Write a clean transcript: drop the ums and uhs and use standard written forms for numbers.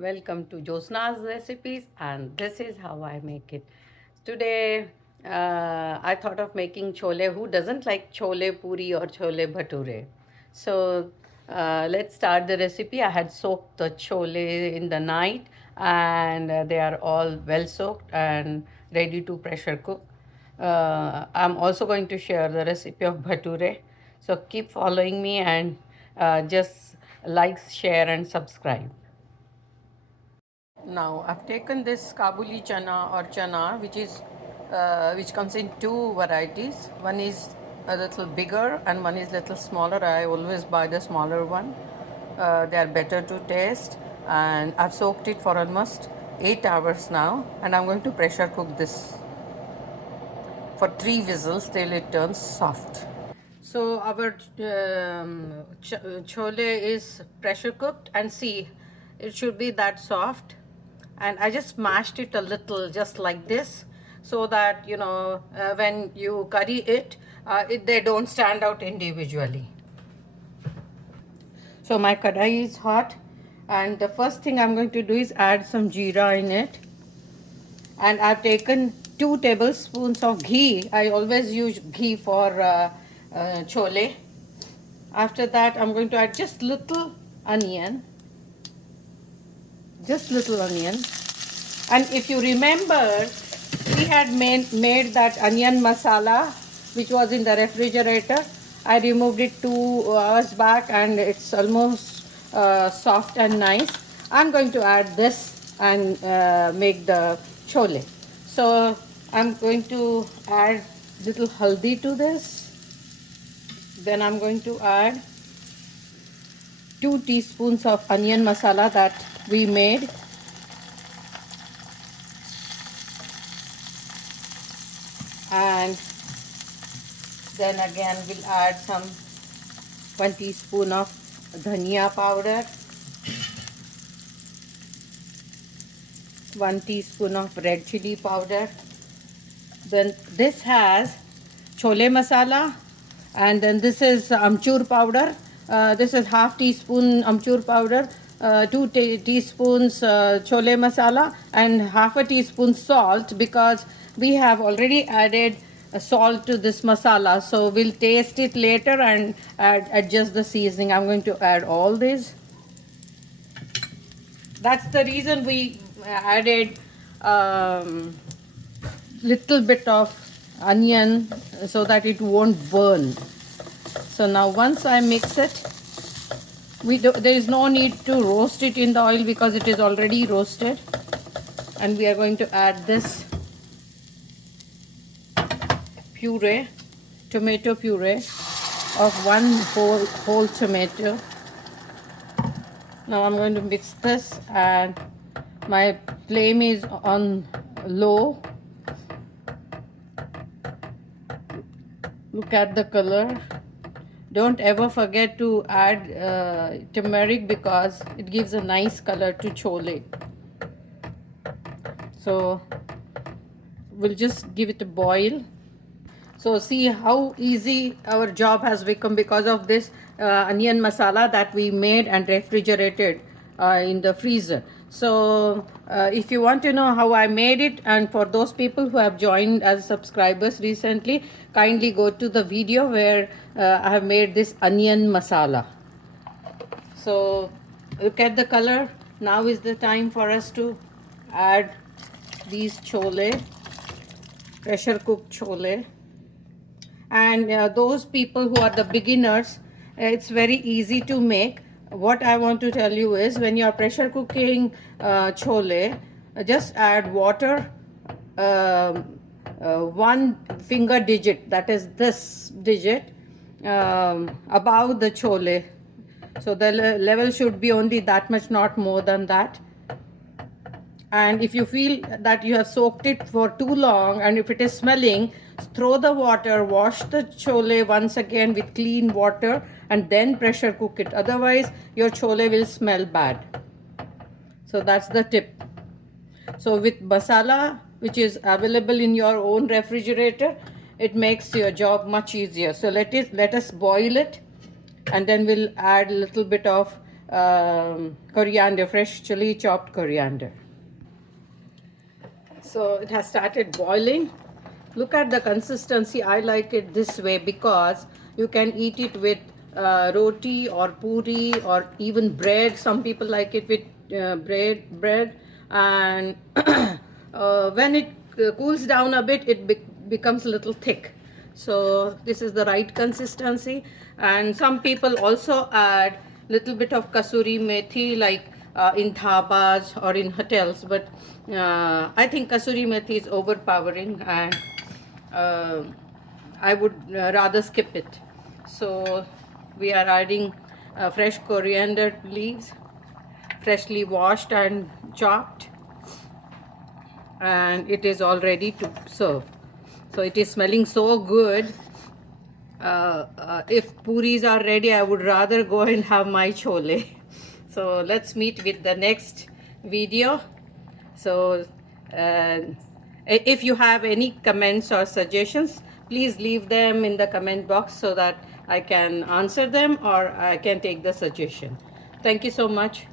Welcome to Josna's recipes, and this is how I make it. Today, I thought of making chole. Who doesn't like chole puri or chole bhature? So, let's start the recipe. I had soaked the chole in the night, and they are all well soaked and ready to pressure cook. I'm also going to share the recipe of bhature. So, keep following me and just like, share, and subscribe. Now I've taken this Kabuli chana or chana, which comes in two varieties. One is a little bigger and one is little smaller. I always buy the smaller one. They are better to taste, and I've soaked it for almost 8 hours now, and I'm going to pressure cook this for 3 whistles till it turns soft. So our chole is pressure cooked, and see, it should be that soft. And I just mashed it a little, just like this, so that when you curry it, they don't stand out individually. So my kadai is hot, and the first thing I'm going to do is add some jeera in it. And I've taken 2 tablespoons of ghee. I always use ghee for chole. After that, I'm going to add just little onion. Just little onion. And if you remember, we had made that onion masala, which was in the refrigerator. I removed it 2 hours back, and it's almost soft and nice. I'm going to add this and make the chole. So I'm going to add little haldi to this. Then I'm going to add 2 teaspoons of onion masala that we made. And then again we'll add some 1 teaspoon of dhania powder, 1 teaspoon of red chili powder. Then this has chole masala, and then this is amchur powder. This is half teaspoon amchur powder, 2 teaspoons chole masala, and half a teaspoon salt, because we have already added salt to this masala. So we'll taste it later and adjust the seasoning. I'm going to add all this. That's the reason we added little bit of onion, so that it won't burn. So now once I mix it, there is no need to roast it in the oil because it is already roasted. And we are going to add this puree, tomato puree of 1 whole tomato. Now I'm going to mix this, and my flame is on low. Look at the color. Don't ever forget to add turmeric, because it gives a nice color to chole. So we'll just give it a boil. So see how easy our job has become because of this onion masala that we made and refrigerated in the freezer. So if you want to know how I made it, and for those people who have joined as subscribers recently, kindly go to the video where I have made this onion masala. So look at the color. Now is the time for us to add these chole, pressure cooked chole. And those people who are the beginners, it's very easy to make. What I want to tell you is, when you are pressure cooking chole, just add water 1 finger digit, that is this digit, above the chole. So the level should be only that much, not more than that. And if you feel that you have soaked it for too long, and if it is smelling, throw the water, wash the chole once again with clean water, and then pressure cook it. Otherwise your chole will smell bad. So that's the tip. So with masala, which is available in your own refrigerator, it makes your job much easier. So let us boil it, and then we'll add a little bit of coriander, fresh chili chopped coriander. So it has started boiling. Look at the consistency. I like it this way because you can eat it with roti or puri or even bread. Some people like it with bread, and when it cools down a bit, it becomes a little thick. So this is the right consistency. And some people also add little bit of kasuri methi, like in dhabas or in hotels, but I think kasuri methi is overpowering, and I would rather skip it. So we are adding fresh coriander leaves, freshly washed and chopped, and it is all ready to serve. So it is smelling so good. If puris are ready, I would rather go and have my chole. So let's meet with the next video. So if you have any comments or suggestions, please leave them in the comment box so that I can answer them or I can take the suggestion. Thank you so much.